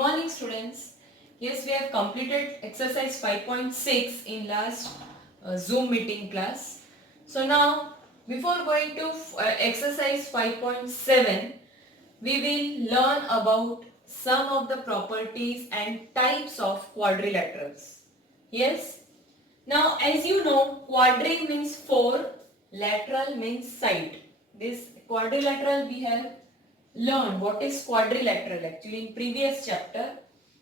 morning, students. Yes, we have completed exercise 5.6 in last Zoom meeting class. So now, before going to exercise 5.7, we will learn about some of the properties and types of quadrilaterals. Yes. Now, as you know, quadri means four, lateral means side. This quadrilateral we have learned what is quadrilateral actually in previous chapter.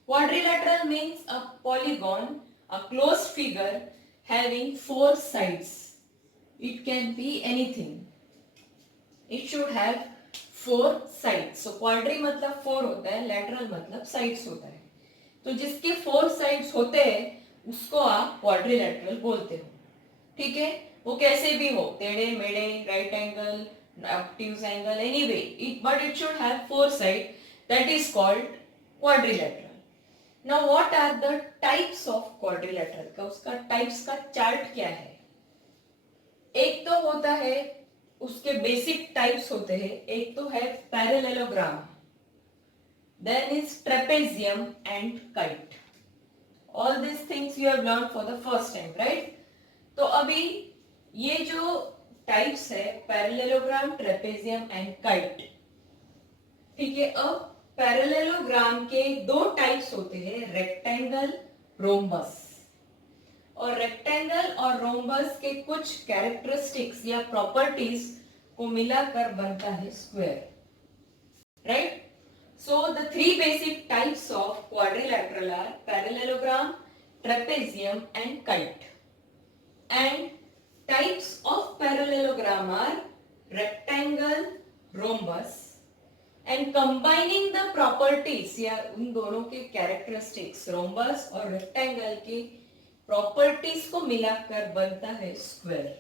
Quadrilateral means a polygon, a closed figure having four sides. It can be anything. It should have four sides. So quadri मतलब four होता है, lateral मतलब sides होता है. तो जिसके four sides होते हैं उसको आप quadrilateral बोलते हो. ठीक है, वो कैसे भी हो, टेढ़े मेढ़े, right angle, obtuse angle, anyway, but it should have four sides. That is called quadrilateral. Now what are the types of quadrilateral? का उसका types का चार्ट क्या है? एक तो होता है उसके बेसिक टाइप्स होते हैं. एक तो है parallelogram, then is trapezium and kite. All these things you have learned for the first time, right? तो अभी ये जो टाइप्स है पैरेललोग्राम, ट्रेपेजियम एंड काइट. ठीक है, अब पैरेललोग्राम के दो टाइप्स होते हैं, रेक्टेंगल, रोम्बस. और रेक्टेंगल और रोम्बस के कुछ कैरेक्टरिस्टिक्स या प्रॉपर्टीज को मिलाकर बनता है square. Right? So the three basic types of quadrilateral are parallelogram, trapezium and kite. And types of parallelogram are rectangle, rhombus, and combining the properties या उन दोनों के characteristics rhombus और rectangle के properties को मिलाकर बनता है square.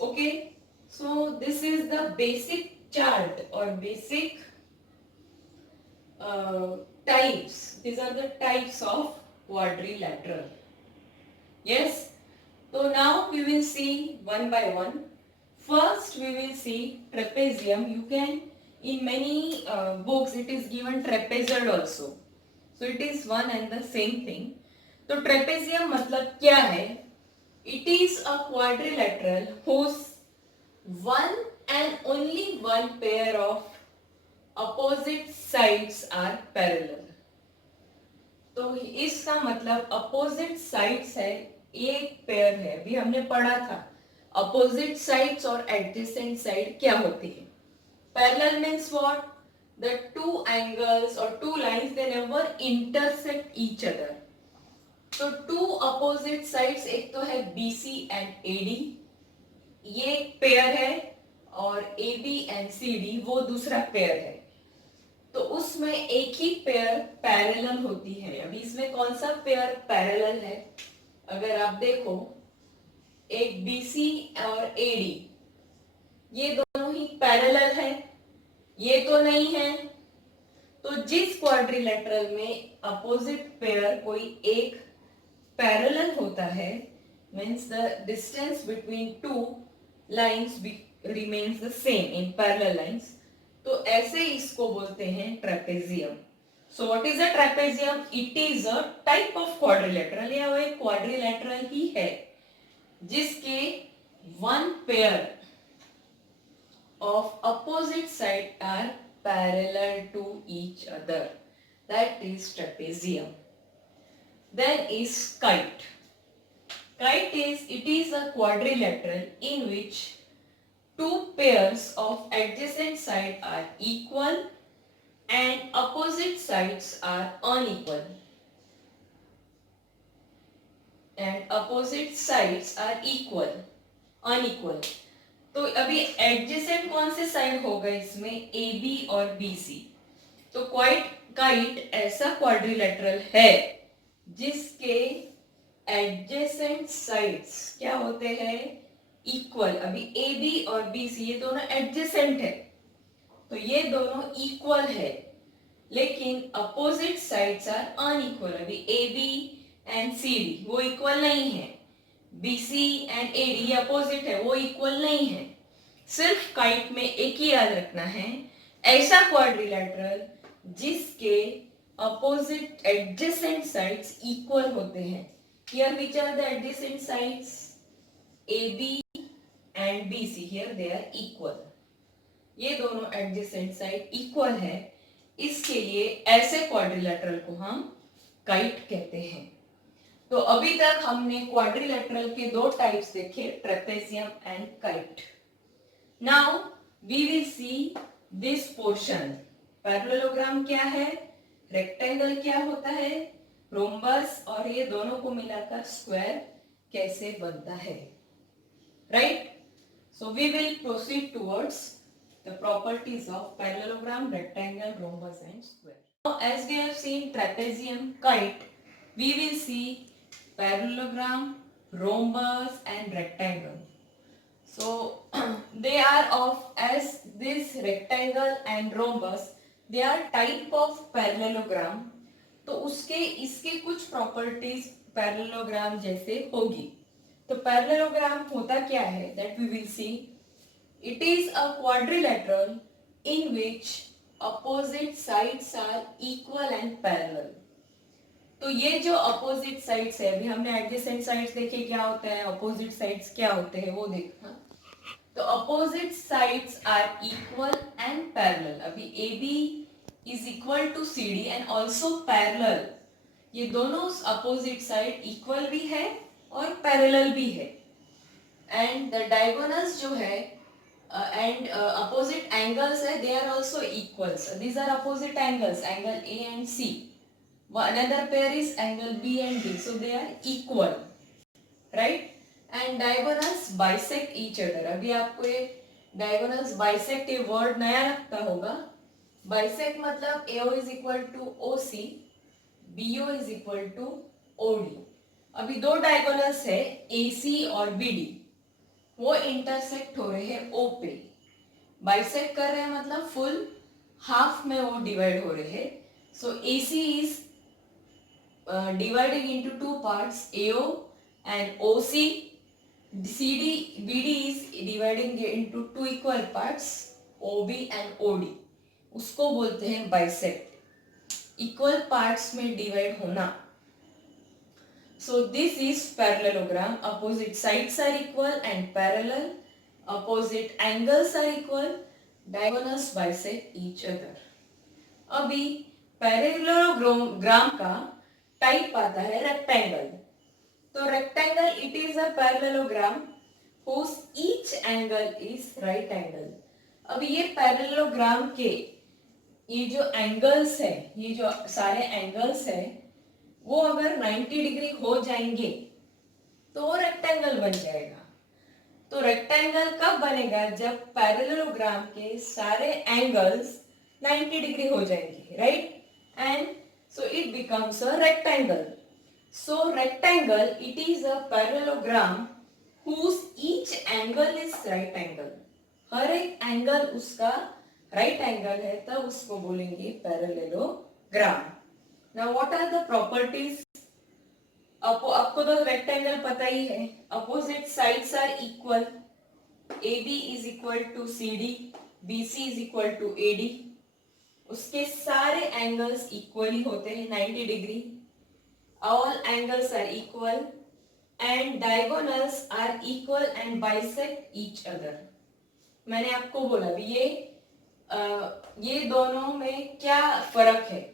Okay, so this is the basic chart or basic types. These are the types of quadrilateral. Yes. So now we will see one by one. First we will see trapezium. You can, in many books it is given trapezoid also. So it is one and the same thing. तो trapezium मतलब क्या है? It is a quadrilateral whose one and only one pair of opposite sides are parallel. तो इसका मतलब opposite sides है, एक pair है. अभी हमने पढ़ा था अपोजिट साइड्स और एडजेसेंट साइड क्या होती है. Parallel means what? The two angles और two lines they never intersect each other. तो टू अपोजिट साइड्स, एक तो है BC एंड AD, ये पेयर है, और AB एंड CD वो दूसरा पेयर है. तो उसमें एक ही पेयर पैरेलल होती है. अभी इसमें कौन सा पेयर पैरेलल है? अगर आप देखो, एक BC और AD, ये दोनों ही पैरेलल है, ये तो नहीं है. तो जिस क्वाड्रिलेटरल में अपोजिट पेयर कोई एक पैरेलल होता है, means the distance between two lines remains the same in parallel lines. तो ऐसे इसको बोलते हैं trapezium. So what is a trapezium? It is a type of quadrilateral. या वो एक quadrilateral ही है जिसके one pair of opposite side are parallel to each other. That is trapezium. Then is kite. It is a quadrilateral in which two pairs of adjacent sides are equal and opposite sides are unequal. Unequal. तो अभी adjacent कौन से side होगा इसमें? AB और BC. तो kite ऐसा quadrilateral है जिसके एडजेसेंट साइड्स क्या होते हैं? इक्वल. अभी AB और BC ये दोनों एडजेसेंट है, तो ये दोनों इक्वल है, लेकिन अपोजिट साइड्स आर अनइक्वल. अभी AB एंड CD वो इक्वल नहीं है, BC एंड AD अपोजिट है, वो इक्वल नहीं है. सिर्फ काइट में एक ही याद रखना है, ऐसा क्वाड्रिलेटरल जिसके अपोजिट एडजेसेंट साइड्स इक्वल होते हैं. Here which are the adjacent sides? AB and BC. Here they are equal. ये दोनों एडजेसेंट साइड इक्वल है, इसके लिए ऐसे क्वाड्रिलेटरल को हम काइट कहते हैं. तो अभी तक हमने क्वाड्रिलेटरल के दो टाइप्स देखे, trapezium and kite. Now we will see this portion. Parallelogram क्या है, रेक्टेंगल क्या होता है, रोम्बस और ये दोनों को मिलाकर स्क्वायर कैसे बनता है. Right? So we will proceed towards the properties of parallelogram, rectangle, rhombus and square. Now as we have seen trapezium, kite, we will see parallelogram, rhombus and rectangle. So they are of, as this rectangle and rhombus, they are type of parallelogram. तो उसके इसके कुछ properties parallelogram जैसे होगी. तो parallelogram होता क्या है, that we will see. It is a quadrilateral in which opposite sides are equal and parallel. तो ये जो opposite sides है, अभी हमने adjacent sides देखे क्या होता है, opposite sides क्या होते हैं वो देखा. तो opposite sides are equal and parallel. अभी AB is equal to CD and also parallel. ये दोनों opposite side equal भी है और parallel भी है. And the diagonals जो है and opposite angles है, they are also equals. These are opposite angles, angle A and C. Another pair is angle B and D, so they are equal, right? And diagonals bisect each other. अभी आपको ये diagonals bisect ये word नया लगता होगा. Bisect मतलब AO is equal to OC, BO is equal to OD. अभी दो diagonals है AC और BD, वो इंटरसेक्ट हो रहे हैं O पे. बाइसेक्ट कर रहे हैं मतलब फुल हाफ में वो डिवाइड हो रहे हैं. सो AC is dividing into two parts, AO and OC. CD BD is dividing into two equal parts, OB and OD. उसको बोलते हैं बाइसेक्ट, इक्वल पार्ट्स में डिवाइड होना. So this is parallelogram. Opposite sides are equal and parallel. Opposite angles are equal. Diagonals bisect each other. अभी parallelogram का type आता है rectangle. तो rectangle it is a parallelogram whose each angle is right angle. अभी ये parallelogram के ये जो angles है, ये जो सारे angles है, वो अगर 90 डिग्री हो जाएंगे तो रेक्टेंगल बन जाएगा. तो रेक्टेंगल कब बनेगा, जब पैरेललोग्राम के सारे एंगल्स 90 डिग्री हो जाएंगे, right? And so it becomes a rectangle. So rectangle it is a parallelogram whose each angle is right angle. हर एक एंगल उसका राइट एंगल है, तब उसको बोलेंगे parallelogram. Now what are the properties? आपको तो रेक्टेंगल पता ही है. Opposite sides are equal. AB is equal to CD, BC is equal to AD. उसके सारे एंगल्स इक्वली होते हैं 90 degree. All angles are equal and diagonals are equal and bisect each other. मैंने आपको बोला भी ये दोनों में क्या फर्क है.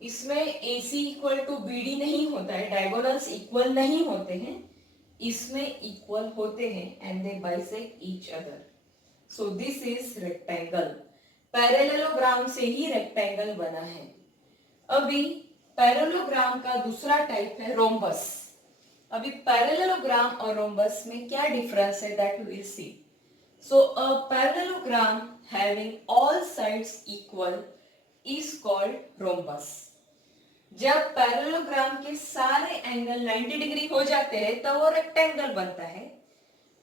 इसमें AC इक्वल टू BD नहीं होता है, डायगोनल्स इक्वल नहीं होते हैं. इसमें इक्वल होते हैं and they bisect each other. So this is rectangle. Parallelogram से ही रेक्टेंगल बना है. अभी पैरेललोग्राम का दूसरा टाइप है रोम्बस. अभी पैरेललोग्राम और रोम्बस में क्या डिफरेंस है, that we will see. So a parallelogram having all sides equal is called rhombus. जब पैरेललोग्राम के सारे एंगल 90 डिग्री हो जाते हैं तब वो रेक्टेंगल बनता है.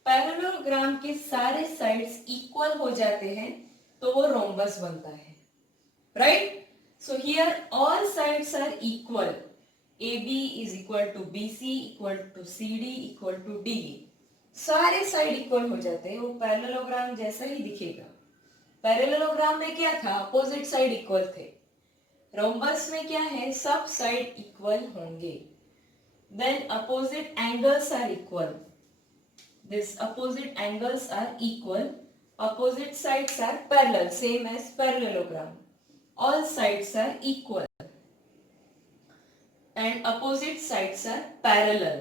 पैरेललोग्राम के सारे साइड्स इक्वल हो जाते हैं तो वो रोम्बस बनता है, right? So here all sides are equal. AB is equal to BC equal to CD equal to DE. सारे साइड इक्वल हो जाते हैं, वो पैरेललोग्राम जैसा ही दिखेगा. पैरेललोग्राम में क्या था, अपोजिट साइड इक्वल थे. रोम्बस में क्या है, सब साइड इक्वल होंगे. Then opposite angles are equal. This opposite angles are equal. Opposite sides are parallel, same as parallelogram. All sides are equal and opposite sides are parallel.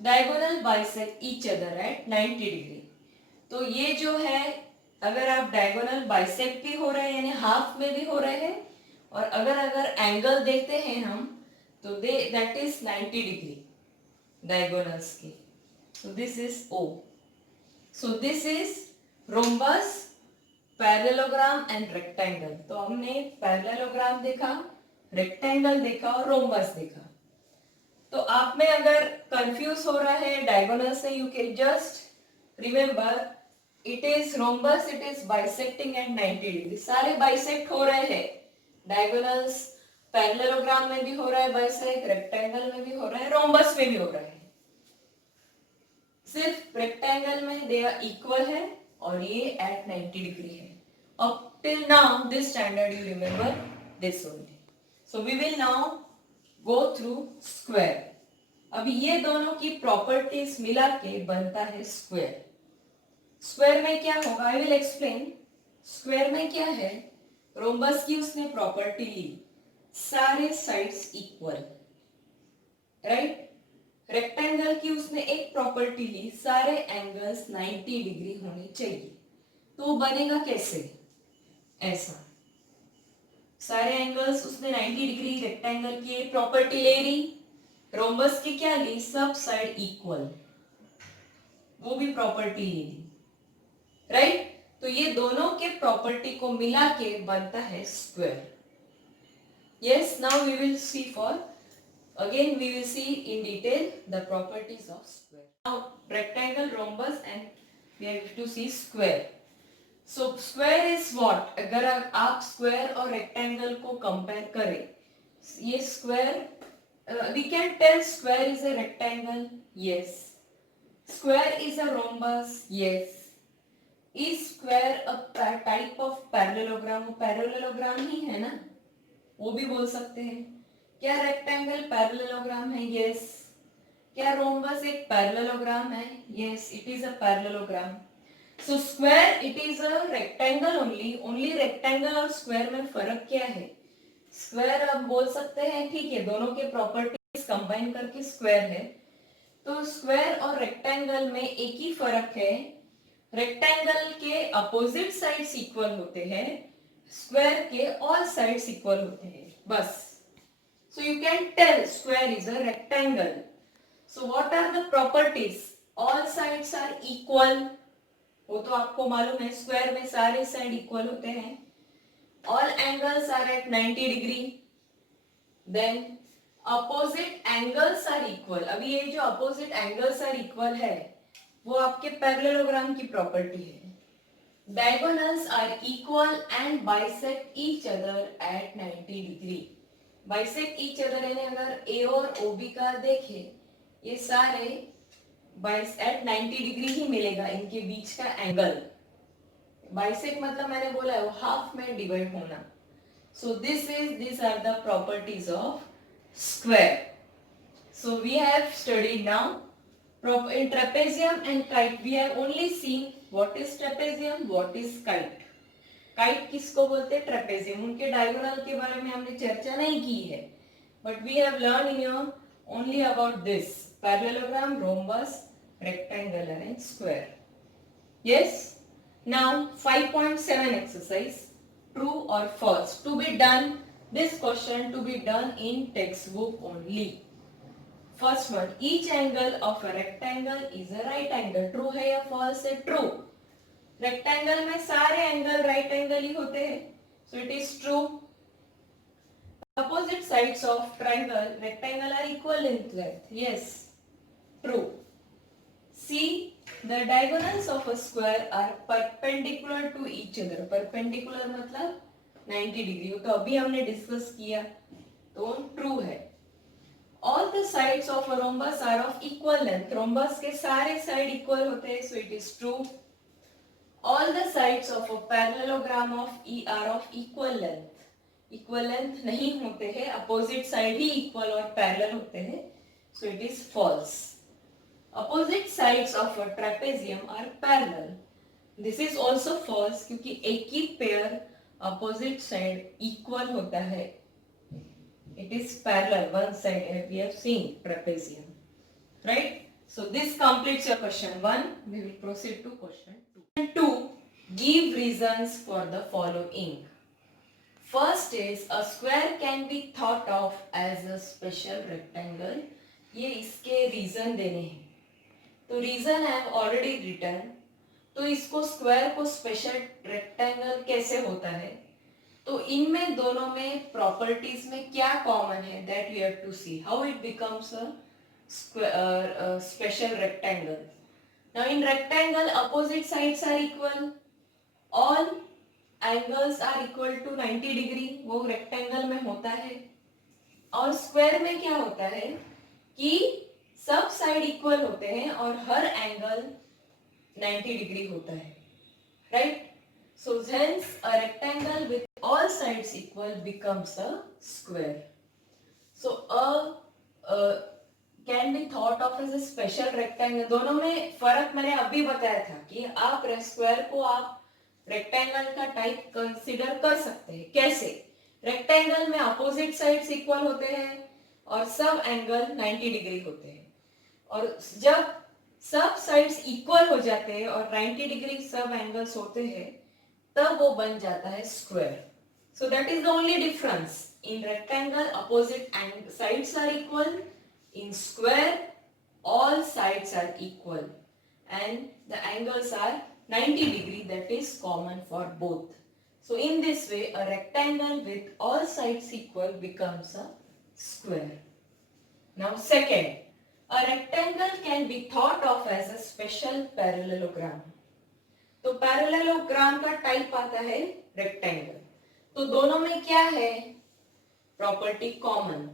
Diagonal bisect each other at 90 degree. तो ये जो है, अगर आप diagonal bisect भी हो रहे हैं यानी हाफ में भी हो रहे हैं, और अगर एंगल देखते हैं हम तो दैट इज 90 डिग्री डायगोनल्स की. So this is O. So this is rhombus, parallelogram and rectangle. तो हमने parallelogram देखा, rectangle देखा और rhombus देखा. तो आप में अगर कंफ्यूज हो रहा है डायगोनल से, you can just remember it is rhombus, it is bisecting at 90 degree. सारे बाइसेक्ट हो रहे हैं. डायगोनल्स पैरेललोग्राम में भी हो रहा है बाइसेक्ट, रेक्टेंगल में भी हो रहा है, rhombus में भी हो रहा है. सिर्फ रेक्टेंगल में दे आर इक्वल है और ये एट 90 डिग्री है. Up till now this standard you remember this only. So we will now go through square. अभी ये दोनों की प्रॉपर्टीज मिला के बनता है स्क्वायर. स्क्वायर में क्या होगा, आई विल एक्सप्लेन. स्क्वायर में क्या है, रोम्बस की उसने प्रॉपर्टी ली, सारे साइड्स इक्वल, राइट. रेक्टेंगल की उसने एक प्रॉपर्टी ली, सारे एंगल्स 90 डिग्री होने चाहिए. तो बनेगा कैसे, ऐसा. सारे एंगल्स उसने 90 डिग्री, रेक्टेंगल की एक प्रॉपर्टी ले ली, रोम्बस की क्या ली, सब साइड इक्वल, वो भी प्रॉपर्टी ले ली, राइट. तो ये दोनों के प्रॉपर्टी को मिला के बनता है square. Yes, now we will see for again we will see in detail the properties of square. Now rectangle, rhombus and we have to see square. So square is what, अगर आप square और rectangle को compare करें, ये square we can tell square is a rectangle, yes. Square is a rhombus, yes. Is square a type of parallelogram? parallelogram ही है ना, वो भी बोल सकते हैं. क्या रेक्टेंगल पैरेललोग्राम है, यस. क्या रोम्बस एक पैरेललोग्राम है, yes, it is a parallelogram. So square it is a rectangle only rectangle और स्क्वायर में फर्क क्या है. स्क्वायर आप बोल सकते हैं, ठीक है, दोनों के प्रॉपर्टीज कंबाइन करके स्क्वायर है. तो स्क्वायर और रेक्टेंगल में एक ही फर्क है, रेक्टेंगल के अपोजिट साइड्स इक्वल होते हैं, स्क्वायर के ऑल साइड्स इक्वल होते हैं, बस. So you can tell square is a rectangle. So what are the properties? All sides are equal. वो तो आपको मालूम है, स्क्वायर में सारे साइड इक्वल होते हैं. All angles are at 90 degree. Then opposite angles are equal. अभी ये जो opposite angles are equal है, वो आपके पैरेललोग्राम की प्रॉपर्टी है. Diagonals are equal and bisect each other at 90 degree. Bisect each other यानी अगर ए और ओ बी का देखे, ये सारे एट 90 डिग्री ही मिलेगा, इनके बीच का एंगल. बाइसेक्ट मतलब मैंने बोला है वो हाफ में डिवाइड होना. So this are the properties of square. So we have studied now in trapezium and kite. We have only seen what is trapezium, what is kite. Kite किसको बोलते हैं, ट्रेपेजियम. उनके डायगोनल के बारे में हमने चर्चा नहीं की है, but we have learn in your only about this parallelogram, rhombus, rectangle and square. Yes. Now 5.7 exercise, true और false, to be done. This question to be done in text book only. First one, each angle of a rectangle is a right angle. True है या false है, true. Rectangle में सारे angle right angle ही होते हैं, so it is true. Opposite sides of triangle rectangle are equal in length, yes, true. C, the diagonals of a square are perpendicular to each other. perpendicular मतलब 90 degree, तो अभी हमने discuss किया, तो true है. All the sides of a rhombus are of equal length. rhombus के सारे side equal होते हैं, so it is true. All the sides of a parallelogram of E are of equal length. Equal length नहीं होते हैं, opposite side ही equal और parallel होते हैं, so it is false. Opposite sides of a trapezium are parallel. This is also false क्योंकि एक ही पेयर अपोजिट साइड इक्वल होता है. It is parallel one side we have seen trapezium, right? So this completes your question 1. We will proceed to question 2. And 2, give reasons for the following. First is a square can be thought of as a special rectangle. ये इसके reason देने हैं. तो reason I have already written. तो इसको square को special rectangle कैसे होता है, तो इनमें दोनों में प्रॉपर्टीज में क्या कॉमन है, that we have to see how it becomes a special rectangle. Now in rectangle opposite sides are equal, all angles are equal to 90 degree, वो रेक्टेंगल में होता है. और स्क्वायर में क्या होता है कि सब साइड इक्वल होते हैं और हर एंगल 90 डिग्री होता है, right? So hence a rectangle with all sides equal becomes a square. So a can be thought of as a special rectangle. दोनों में फर्क मैंने अभी बताया था कि आप स्क्वायर को आप रेक्टेंगल का टाइप कंसीडर कर सकते हैं. कैसे? रेक्टेंगल में अपोजिट साइड्स इक्वल होते हैं और सब एंगल 90 डिग्री होते हैं, और जब सब साइड्स इक्वल हो जाते हैं और 90 डिग्री सब एंगल्स होते हैं तब वो बन जाता है square. So that is the only difference. In rectangle opposite sides are equal, in square all sides are equal and the angles are 90 degree, that is common for both. So in this way a rectangle with all sides equal becomes a square. Now second, a rectangle can be thought of as a special parallelogram. तो parallelogram का type आता है rectangle. तो दोनों में क्या है property common.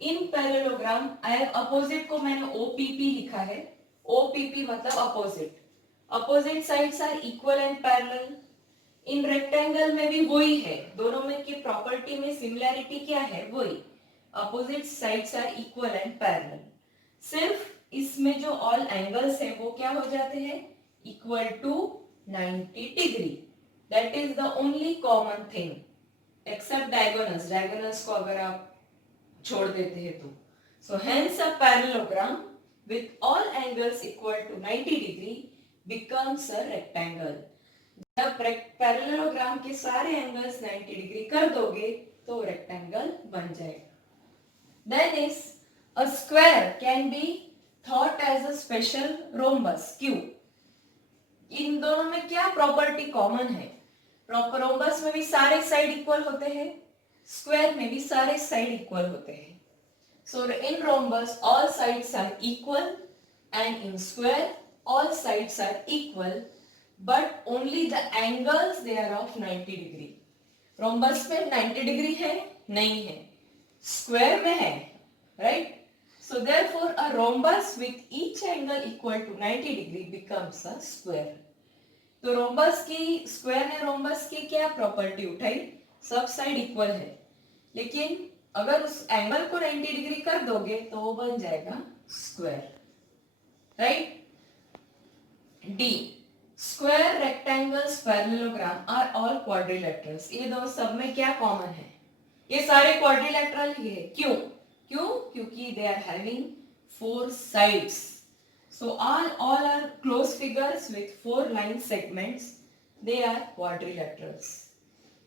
In parallelogram I have opposite को मैंने ओपीपी लिखा है. ओपीपी मतलब opposite. Opposite sides are equal and parallel. In rectangle में भी वही है, दोनों में की प्रॉपर्टी में सिमिलैरिटी क्या है, वही. Opposite sides are equal and parallel. सिर्फ इसमें जो ऑल एंगल्स है वो क्या हो जाते हैं, equal to 90 degree. That is the only common thing except diagonals. Diagonals को अगर आप छोड़ देते हैं तो. So hence a parallelogram with all angles equal to 90 degree becomes a rectangle. जब पैरेललोग्राम के सारे एंगल्स 90 डिग्री कर दोगे तो रेक्टेंगल बन जाएगा. Then is a square can be thought as a special rhombus. क्यों? इन दोनों में क्या प्रॉपर्टी कॉमन है. प्रॉपर रोम्बस में भी सारे साइड इक्वल होते हैं, स्क्वायर में भी सारे साइड इक्वल होते हैं. So in rhombus all sides are equal and in square all sides are equal but only the angles they are of 90 degree. Rhombus में 90 डिग्री है नहीं है, स्क्वायर में है, right? So therefore a rhombus with each angle equal to 90 degree becomes a square. तो rhombus की, square ने rhombus की क्या प्रॉपर्टी उठाई, सब साइड इक्वल है, लेकिन अगर उस एंगल को 90 डिग्री कर दोगे तो वो बन जाएगा square, right? D, square rectangles parallelogram are all quadrilaterals. ये दो सब में क्या कॉमन है, ये सारे क्वाड्रिलेटरल ही है. क्यों? क्योंकि they are having 4 sides. So all are close figures with 4 line segments. They are quadrilaterals.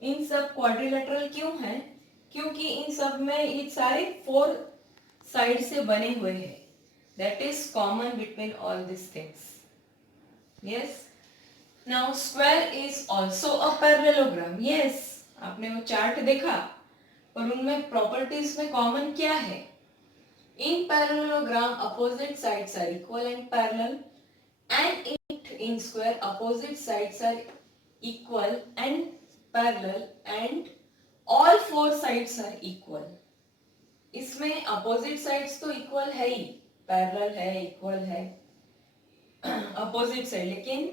इन सब quadrilateral क्यों हैं? क्योंकि इन सब में ये सारे 4 साइड से बने हुए हैं. That is common between all these things. Yes. Now square is also a parallelogram. Yes. आपने वो चार्ट देखा, पर उनमें प्रॉपर्टीज में कॉमन क्या है. In parallelogram opposite sides are equal and parallel and in square opposite sides are equal and parallel and all 4 sides are equal. इसमें opposite sides तो इक्वल है ही, पैरेलल है, इक्वल है अपोजिट साइड, लेकिन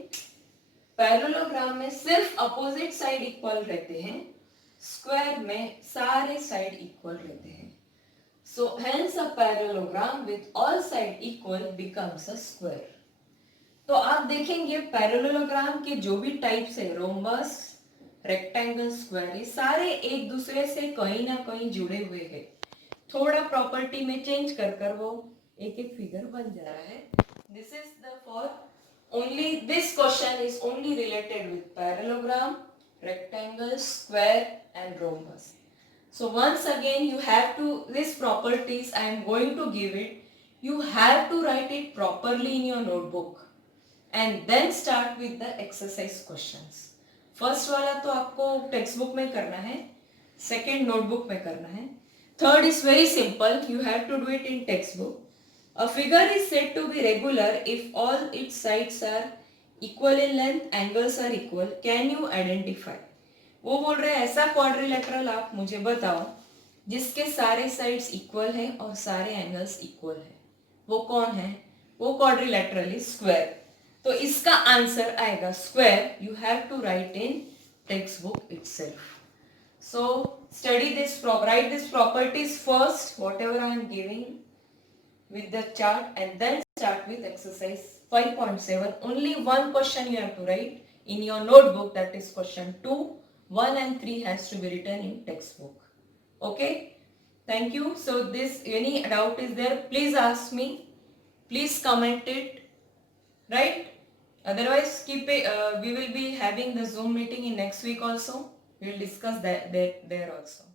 पैरेललोग्राम में सिर्फ अपोजिट साइड इक्वल रहते हैं स्क्वायर में सारे साइड इक्वल रहते हैं. So hence a parallelogram with all side equal becomes a square. तो आप देखेंगे पैरेललोग्राम के जो भी टाइप्स है, रोम्बस, रेक्टेंगल, स्क्वायर, ये सारे एक दूसरे से कहीं ना कहीं जुड़े हुए हैं. थोड़ा प्रॉपर्टी में चेंज कर कर वो एक एक फिगर बन जा रहा है. This is the for only this question is only related with parallelogram, rectangle, square and rhombus. So once again you have to, these properties I am going to give it, you have to write it properly in your notebook and then start with the exercise questions. First वाला तो आपको text book में करना है, second notebook में करना है, third is very simple, you have to do it in text book. A figure is said to be regular if all its sides are equal in length, angles are equal. Can you identify? वो बोल रहे हैं ऐसा quadrilateral आप मुझे बताओ जिसके सारे साइड्स इक्वल है और सारे एंगल्स इक्वल है. वो कौन है? वो क्वाड्रिलेटरल इज स्क्वायर. तो इसका आंसर आएगा square. You have to write in text book itself. So study this, write these properties first, whatever I am giving with the chart, and then start with exercise 5.7. Only one question you have to write in your notebook, that is question 2. 1 and 3 has to be written in textbook. Okay, thank you. So this, any doubt is there, please ask me, please comment it, right? Otherwise keep it, we will be having the Zoom meeting in next week also. We will discuss that there also.